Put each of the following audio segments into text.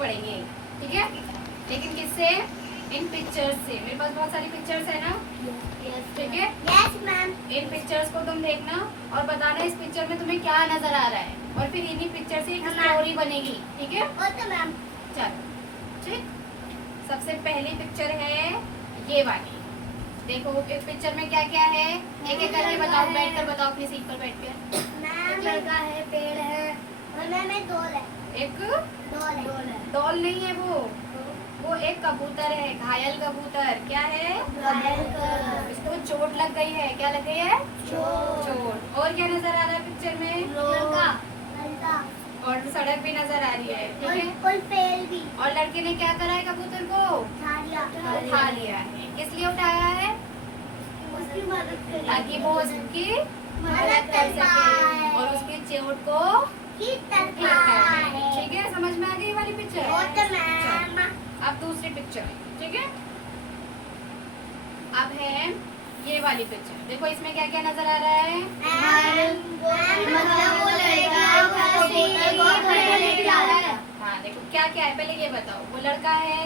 पड़ेंगे, ठीक है। लेकिन किससे? इन पिक्चर्स से। मेरे पास बहुत सारी पिक्चर्स है ना, ठीक है। Yes ma'am. इन पिक्चर्स को तुम देखना और बताना इस पिक्चर में तुम्हें क्या नजर आ रहा है, और फिर इन्हीं पिक्चर से एक स्टोरी बनेगी, ठीक है। Okay ma'am. चलो ठीक। सबसे पहली पिक्चर है ये वाली। देखो इस पिक्चर में क्या क्या है, एक एक करके बताओ, बैठकर बताओ अपनी सीट पर बैठ कर। मैम लड़का है, पेड़ है और मैम एक डॉल है। एक डॉल है। डॉल नहीं है वो एक कबूतर है, घायल कबूतर। क्या है? इसको चोट लग गई है। क्या लग गई है? चोट। और क्या नजर आ रहा है पिक्चर में? लड़का और सड़क भी नजर आ रही है, ठीक है। और पेड़ भी। और लड़के ने क्या करा है? कबूतर को उठा लिया है। किस लिए उठाया है? उसकी मदद करें ताकि वो उसकी मदद कर सके और उसकी चोट को ठीक करे। ठीक है, समझ में आ गई वाली पिक्चर? Okay ma'am. अब दूसरी पिक्चर, ठीक है। अब है ये वाली पिक्चर। देखो इसमें क्या क्या नजर आ रहा है? मतलब वो लड़का हाँ देखो क्या क्या है, पहले ये बताओ। वो लड़का है,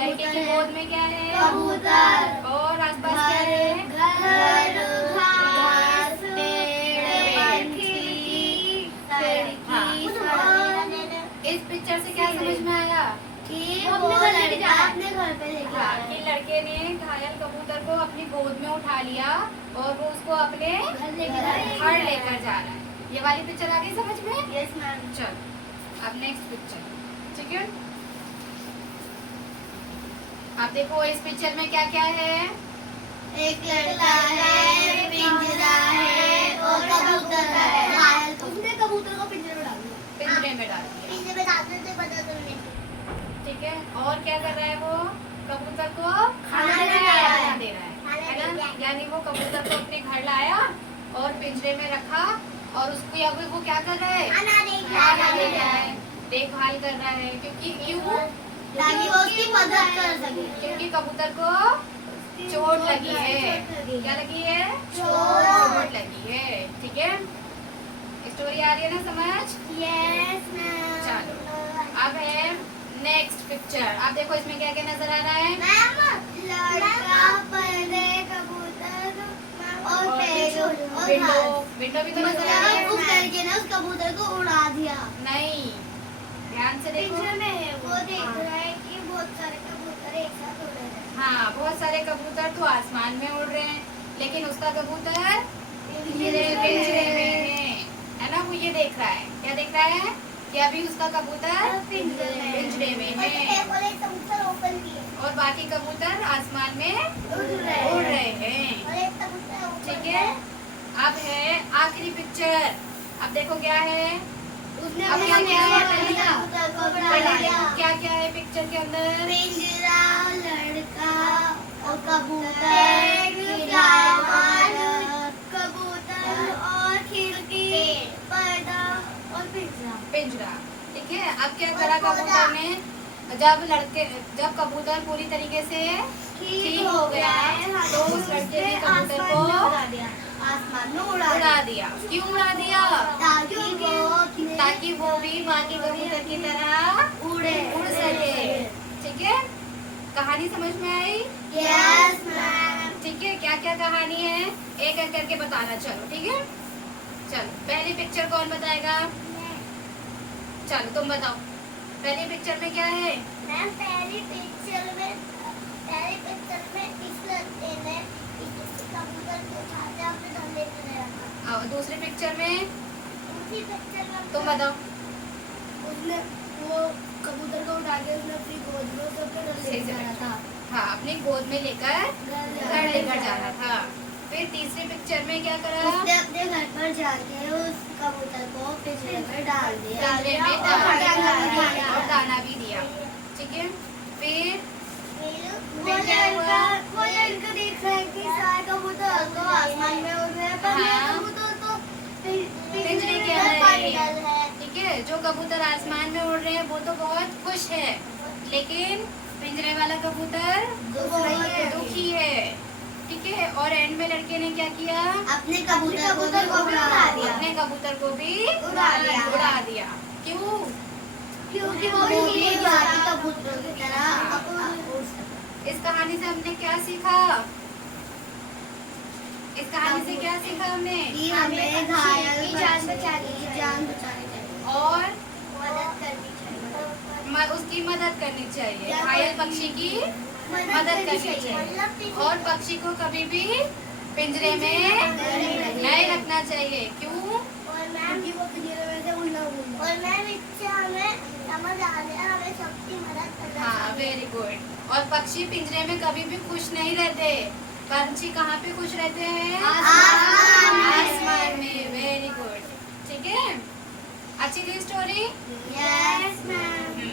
लड़के की गोद में क्या है? कबूतर और आसपास क्या है? घर, घास, इस पिक्चर से क्या समझ में आया? वो लड़का अपने घर पे लेके हाँ, आया कि लड़के ने घायल कबूतर को अपनी गोद में उठा लिया और वो उसको अपने घर लेकर जा रहा है। ये वाली पिक्चर आ गई समझ में? Yes ma'am. चलो अब नेक्स्ट पिक्चर, ठीक है। अब देखो इस पिक्चर में क्या क्या है? एक लड़का है, पिंजरा है और कबूतर है। उसने कबूतर को पिंजरे में डाल दिया। पिंजरे में डाल दिया, पिंजरे में डालने से पता चलने ठीक है। और क्या कर रहा है वो? कबूतर को खाना दे रहा है। खाना दे रहा है ना। यानी वो कबूतर को अपने घर लाया और पिंजरे में रखा और उसको अब वो क्या कर रहा है? खाना दे रहा है, देखभाल कर रहा है। क्योंकि क्यों? ताकि वो उसकी मदद कर सके। क्योंकि कबूतर को चोट लगी है। क्या लगी है? चोट लगी है, ठीक है। स्टोरी आ रही है ना समझ? Yes ma'am. चलो अब है नेक्स्ट पिक्चर। आप देखो इसमें क्या क्या नजर आ रहा है? लड़का, पर्दे, कबूतर और विंडो भी तो नजर आ रही है। उस लड़के ने उस कबूतर को उड़ा दिया। नहीं, ध्यान से देखो। पिक्चर में है वो देख रहा है कि बहुत सारे कबूतर एक साथ उड़ रहे हैं। हाँ, बहुत सारे कबूतर तो आसमान में उड़ रहे हैं, लेकिन उसका कबूतर पिंजरे में है ना। वो ये देख रहा है, क्या देख रहा है? कि अभी उसका कबूतर पिंजरे में है और बाकी कबूतर आसमान में उड़ रहे हैं, ठीक है। अब है आखिरी पिक्चर। अब देखो क्या है? उसने अब क्या क्या है? क्या क्या है पिक्चर के अंदर? पिंजरा, लड़का और कबूतर, कबूतर और खिड़की, पर्दा और पिंजरा, ठीक है। अब क्या करा कबूतर ने? जब कबूतर पूरी तरीके से ठीक हो गया तो उस लड़के ने कबूतर को आसमान में उड़ा दिया। क्यों उड़ा दिया? ताकि वो भी बाकी कबूतर की तरह उड़ सके, ठीक है। कहानी समझ में आई? Yes ma'am. ठीक है। क्या क्या कहानी है एक एक करके बताना, चलो ठीक है। चलो पहली पिक्चर कौन बताएगा? चलो तुम बताओ, पहली पिक्चर में क्या है? मैम पहली पिक्चर में इस लड़के ने कबूतर को उठाते अपने धंधे में ले रखा। और दूसरी पिक्चर में? दूसरी पिक्चर में तुम बताओ। उसने वो कबूतर को उठा के उसने अपनी गोद में उसे अपने घर ले जाना था। हाँ, अपनी गोद में लेकर घर लेकर जाना था। फिर तीसरी पिक्चर में क्या करा? उसने अपने घर पर जाके उस कबूतर को पिंजरे में डाल दिया पिंजरे में डाल दिया और दाना भी दिया, ठीक है। फिर वो लड़का देख रहा है कि सारे कबूतर तो आसमान में उड़ रहे हैं पर ये कबूतर तो पिंजरे के अंदर है, ठीक है। जो कबूतर आसमान में उड़ रहे हैं वो तो बहुत खुश है, लेकिन पिंजरे वाला कबूतर दुखी है, ठीक है। और एंड में लड़के ने क्या किया? अपने कबूतर को भी उड़ा दिया। अपने कबूतर को भी उड़ा दिया। क्यों? क्योंकि वो भी बाकी कबूतरों की तरह इस कहानी से हमने क्या सीखा? इस कहानी से क्या सीखा हमने? कि हमें घायल की जान बचानी चाहिए और मदद करनी चाहिए। उसकी मदद करनी चाहिए। क्या घायल करनी? पक्षी की मदद करनी चाहिए। और पक्षी को कभी भी पिंजरे में नहीं रखना चाहिए। क्यों? और मैम इससे हमें समझ आ गया हमें सबकी मदद करना हाँ, चाहिए। Very good. और पक्षी पिंजरे में कभी भी खुश नहीं रहते। पंछी कहाँ पे खुश रहते हैं? आसमान में। Very good. ठीक है, अच्छी थी स्टोरी। Yes ma'am.